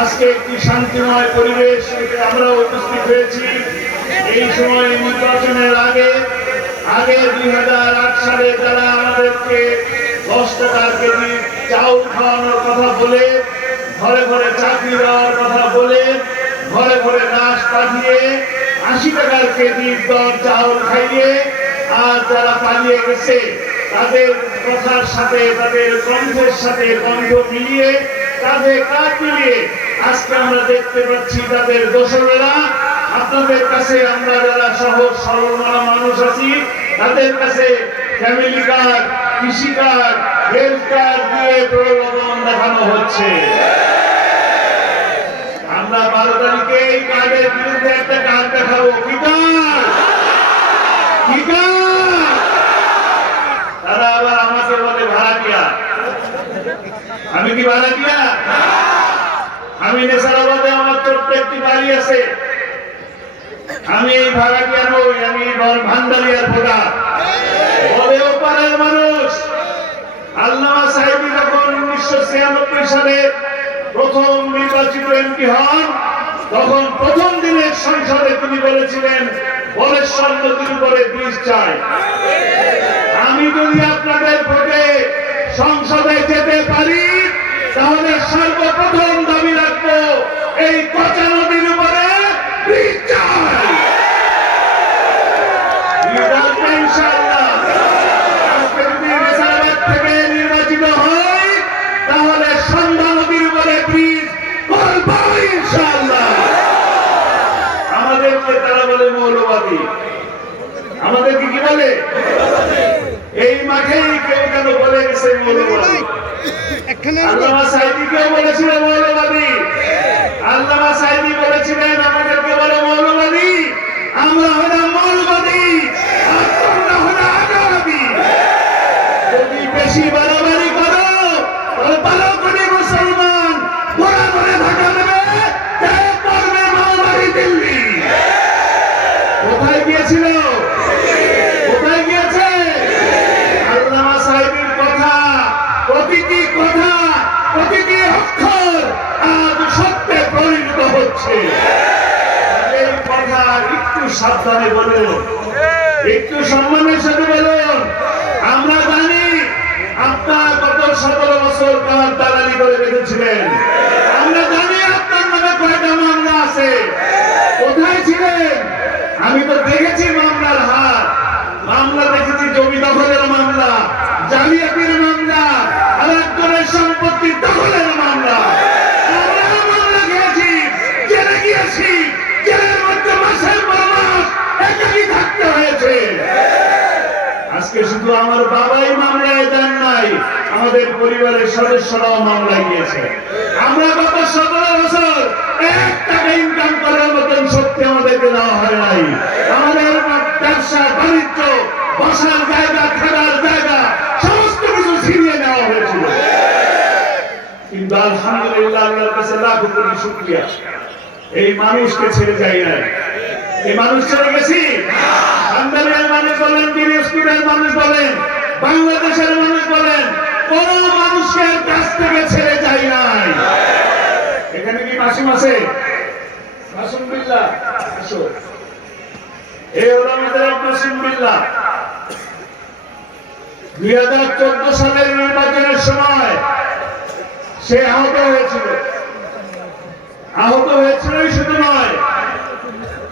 আজকে একটি শান্তিময় পরিবেশ আমরা উপস্থিত হয়েছি। এই সময় নির্বাচনের আগে 2008 সালে যারা আমাদেরকে 10 টাকার কেজি চাউল খাওয়ানোর কথা বলে, ঘরে ঘরে চাকরি দেওয়ার কথা বলে, ঘরে ঘরে নাশ পাঠিয়ে 80 টাকার কেজি দর চাউল খাইয়ে আর যারা পালিয়ে গেছে তাদের কথার সাথে তাদের কণ্ঠের সাথে কণ্ঠ মিলিয়ে কাঁধে কাঁধ মিলিয়ে আজকে আমরা দেখতে পাচ্ছি তাদের দোসরেরা আপনাদের কাছে আমরা যারা সহজ সরল মানুষ আছি তাদের কাছে ফ্যামিলি কার্ড, কৃষি কার্ড, হেলথ কার্ড দিয়ে প্রলোভন দেখানো হচ্ছে। আমরা 12 তারিখে এই কার্ডের বিরুদ্ধে একটা কার্ড দেখাবো। কি কার্ড? কি কার্ড? তারা আবার আমাকে বলে ভাড়াটিয়া। আমি কি ভাড়াটিয়া? আমি নেসারাবাদে আমার ছোট্ট একটি বাড়ি আছে। আমি এই ভাড়াটিয়া নই, আমি ভান্ডারিয়ার ভোটা। বলে ওপারের মানুষ। আল্লামা সাহেবী যখন 1996 সালে প্রথম নির্বাচিত এমপি হন তখন প্রথম দিনের সংসদে তিনি বলেছিলেন বলেশ্বর নদীর উপরে ব্রিজ চাই। আমি যদি আপনাদের ভোটে সংসদে যেতে পারি তাহলে সর্বপ্রথম দাবি রাখবো এই কচা নদীর উপরে ব্রিজ চাই। ইনশাআল্লাহ আজকে যদি নেসারাবাদ থেকে নির্বাচিত হয় তাহলে সন্ধ্যা নদীর উপরে ব্রিজ করব ইনশাআল্লাহ। আমাদেরকে তারা বলে মৌলবাদী। আমাদেরকে কি বলে? এই মাঠেই কেউ কেন বলে গেছে মৌলবাদী। আল্লামা সাঈদী কেউ বলেছিলেন মৌলবাদী। আল্লামা সাঈদী বলেছিলেন আমাদেরকে বলে মৌলবাদী। আমরা হলাম মৌলবাদী আর তোমরা হলো আগামী। যদি বেশি বাড়াবাড়ি করো তাহলে ভালো করে মুসলমান ঘোরা ঘরে ঢাকা দেবে পড়বে মৌলবাদী দিল্লি। কোথায় গিয়েছিল? কোথায় গিয়েছে? আল্লামা সাঈদীর কথা, প্রতিটি কথা, প্রতিটি অক্ষর আজ সত্যে পরিণত হচ্ছে। এই কথা একটু সাবধানে বলুন, একটু সম্মানের সাথে বলুন। আমরা জানি আপনার গত 17 বছর কাল দালালি করে রেখেছিলেন। আমরা জানি আপনার নামে কয়টা মামলা আছে। কোথায় ছিলেন? আমি তো দেখেছি মামলার হাত। মামলা দেখেছি জমি দখলের মামলা, জালিয়াতির মামলা, আর একজনের সম্পত্তি দখলের মামলা। আমরা মামলা খেয়েছি, জেলে গিয়েছি, জেলের মধ্যে মাসের পর মাস একাকি থাকতে হয়েছে। আজকে শুধু আমার বাবাই মামলায় যান নাই, আমাদের পরিবারের সদস্যরাও মামলায় গিয়েছে। আমরা গত 17 বছর 1 টাকা ইনকাম করার মতন শক্তি আমাদেরকে দেওয়া হয় নাই। আমাদের ব্যবসা বাণিজ্য, বসার জায়গা, থাকার জায়গা সমস্ত কিছু ছিনিয়ে নেওয়া হয়েছিল। কিন্তু আলহামদুলিল্লাহ আল্লাহর কাছে লাখো কোটি শুকরিয়া, এই মানুষকে ছেড়ে যাই নাই। এই মানুষ ছেড়ে গেছি। আন্দালিয়ার মানুষ বলেন, দিনাজপুরের মানুষ বলেন, বাংলাদেশের মানুষ বলেন, কোন মানুষের কাছ থেকে ছেড়ে যাই নাই। এখানে কি মাসুম আছে? মাসুম বিল্লাহ আসো। এই হলো আমাদের মাসুম বিল্লাহ। 2014 সালের নির্বাচনের সময় সে আহত হয়েছিল। আহত হয়েছিলই শুধু নয়,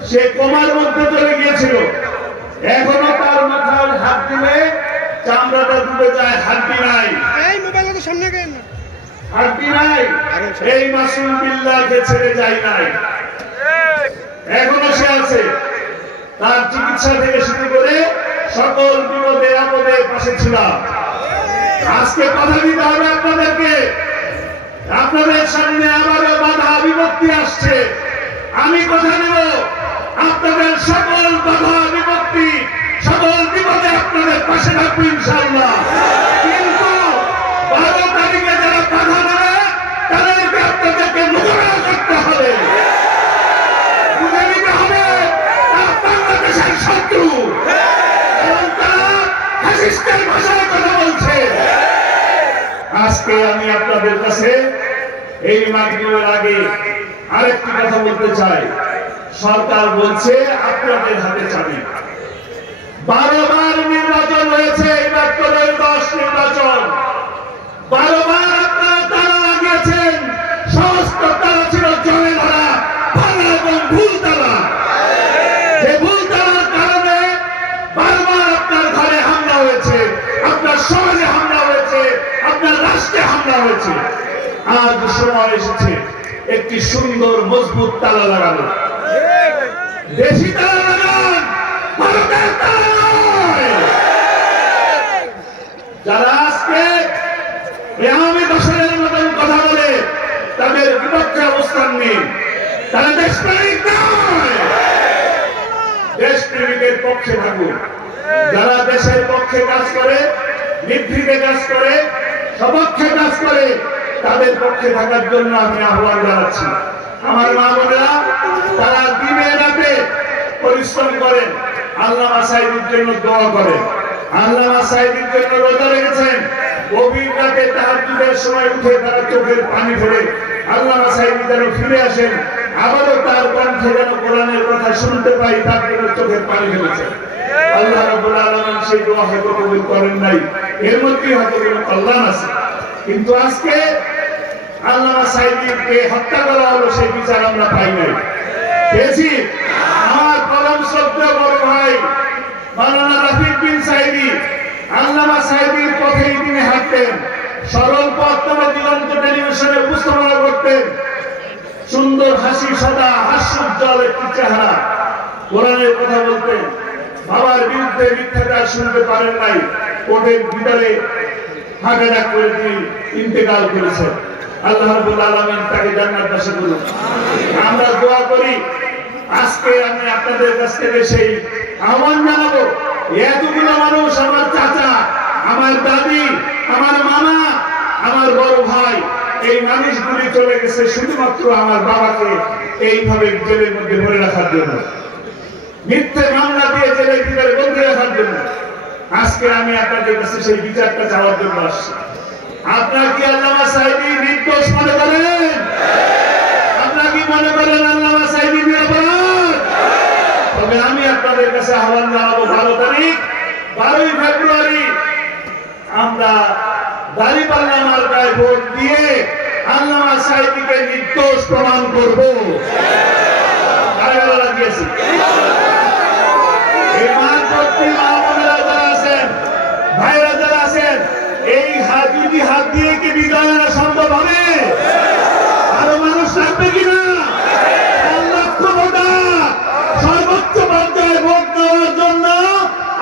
সে কোমার মধ্যে চলে গিয়েছিল। এখনো তার মাথায় হাত দিলে চামড়াটা ডুবে যায়। হাড্ডি নাই, হাড্ডি নাই। এই মাসুম বিল্লাহকে ছেড়ে যায় নাই, এখনো সে আছে। তার চিকিৎসা থেকে শুরু করে সকল বিপদে আপদে পাশে ছিলাম। আজকে কথা দিতে হবে আপনাদেরকে। আপনাদের সামনে আবারও বাধা বিপত্তি আসছে। আমি কথা দেব আপনাদের সকল বাধা বিপত্তি, সকল বিপদে আপনাদের পাশে থাকবো ইনশাআল্লাহ। কিন্তু 12 তারিখে যারা বাধা দেবে তাদেরকে আপনাদেরকে মোকাবেলা করতে হবে, বুঝে নিতে হবে বাংলাদেশের শত্রু এবং তারা ফ্যাসিস্টের ভাষায় কথা আজকে আমি আপনাদের কাছে এই মাগরিবের আগে আরেকটি কথা বলতে চাই। সরকার বলছে আপনাদের হাতে চাবি। 12 বার নির্বাচন হয়েছে, এবার তো 10 নির্বাচন। 12 বার আপনারা তালা লাগিয়েছেন, সমস্ত তালা ছিল জলে ধরা, ভাঙা এবং ভুল তালা। যে ভুল তালার কারণে বারবার আপনার ঘরে হামলা হয়েছে, আপনার সমাজে হামলা হয়েছে, আপনার রাষ্ট্রে হামলা হয়েছে। আজ সময় এসেছে একটি সুন্দর মজবুত তালা লাগানো। দেশি তালা লাগান, ভারতের তালা নয়। যারা আজকে আওয়ামী দশরের মতন কথা বলে তাদের বিপক্ষে অবস্থান নিন। তারা দেশপ্রেমিক নয়, দেশপ্রেমিকের পক্ষে থাকুন। যারা দেশের পক্ষে কাজ করে, নিভৃতে কাজ করে, সপক্ষে কাজ করে, তাদের পক্ষে থাকার জন্য আমি আহ্বান জানাচ্ছি। আমার মা বোনেরা তারা দিনে রাতে পরিশ্রম করেন, আল্লামা সাঈদীর জন্য দোয়া করেন। আল্লামা সাঈদীর জন্য রোজা রেখেছেন। গভীর রাতে তাহাজ্জুদের সময় উঠে তারা চোখের পানি ফেলে আল্লামা সাঈদী যেন ফিরে আসেন, আবারও তার কণ্ঠে যেন কোরআনের কথা শুনতে পাই, তার জন্য চোখের পানি ফেলেছেন। আল্লাহ রাব্বুল আলামিন সেই দোয়া হয়তো কবুল করেন নাই, এর মধ্যেই হয়তো কোনো কল্যাণ আছে। কিন্তু আজকে আল্লামা সাঈদীকে হত্যা করা হলো, সেই বিচার আমরা পাই নাই। পেয়েছি আমার পরম শ্রদ্ধেয় বড় ভাই মাওলানা রফিক বিন সাঈদী, আল্লামা সাঈদীর পথেই তিনি হাঁটতেন। সরল পথ তবে দিগন্ত টেলিভিশনে উপস্থাপনা করতেন। সুন্দর হাসি, সদা হাস্যোজ্জ্বল একটি চেহারা, কোরআনের কথা বলতেন। বাবার বিরুদ্ধে মিথ্যাচার শুনতে পারেন নাই, কোর্টের ভিতরে হাঁটাডাক করে তিনি ইন্তেকাল করেছেন। আল্লাহ রাব্বুল আলামিন তাকে জান্নাত নসিব করুন। আমরা দোয়া করি। আজকে আমি আপনাদের কাছ থেকে সেই আহ্বান জানাবো, এতগুলো মানুষ, আমার চাচা, আমার দাদি, আমার মামা, আমার বড় ভাই, এই মানুষগুলি চলে গেছে শুধুমাত্র আমার বাবাকে এইভাবে জেলের মধ্যে ভরে রাখার জন্য, মিথ্যে মামলা দিয়ে জেলের ভিতরে বন্দী রাখার জন্য। আজকে আমি আপনাদের কাছে সেই বিচারটা চাওয়ার জন্য আসছি। আপনার কি আল্লামা সাঈদী নির্দোষ মনে করেন? আপনারা কি মনে করেন আল্লামা সাঈদী নিরপরাধ? তবে আমি আপনাদের কাছে আহ্বান জানাবো, 12 তারিখ 12ই ফেব্রুয়ারি আমরা দাঁড়িপাল্লা মার্কায় ভোট দিয়ে আল্লামা সাঈদীকে নির্দোষ প্রমাণ করব। কারা লাগিয়েছি এই মানপত্রী মা বোনেরা যারা আছেন, ভাইরা যারা আছেন, এই দুটি হাত দিয়ে কি বিজয় আনা সম্ভব হবে? আরো মানুষ লাগবে কিনা? লক্ষ ভোটার সর্বোচ্চ পর্যায়ে ভোট দেওয়ার জন্য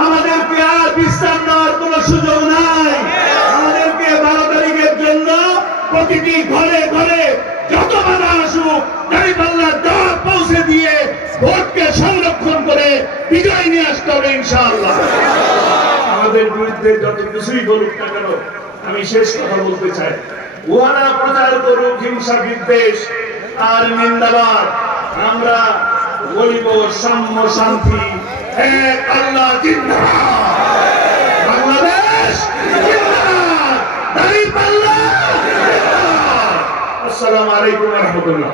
আমাদেরকে আর বিশ্রাম নেওয়ার কোন সুযোগ নাই। আমাদেরকে 12 তারিখের জন্য প্রতিটি ঘরে ঘরে যত বাধা আসুক দাঁড়িপাল্লার দাওয়াত পৌঁছে দিয়ে ভোটকে সংরক্ষণ করে বিজয় নিয়ে আসতে হবে ইনশাআল্লাহ। আমাদের বিরুদ্ধে যত কিছুই বলুক না কেন, আমি শেষ কথা বলতে চাই, উহারা প্রচার করুক হিংসা, বিদ্বেষ আর নিন্দাবাদ, আমরা বলিব সাম্য, শান্তি, এক আল্লাহ জিন্দাবাদ, বাংলাদেশ জিন্দাবাদ, দাঁড়িপাল্লা জিন্দাবাদ। আসসালামু আলাইকুম ওয়া রাহমাতুল্লাহ।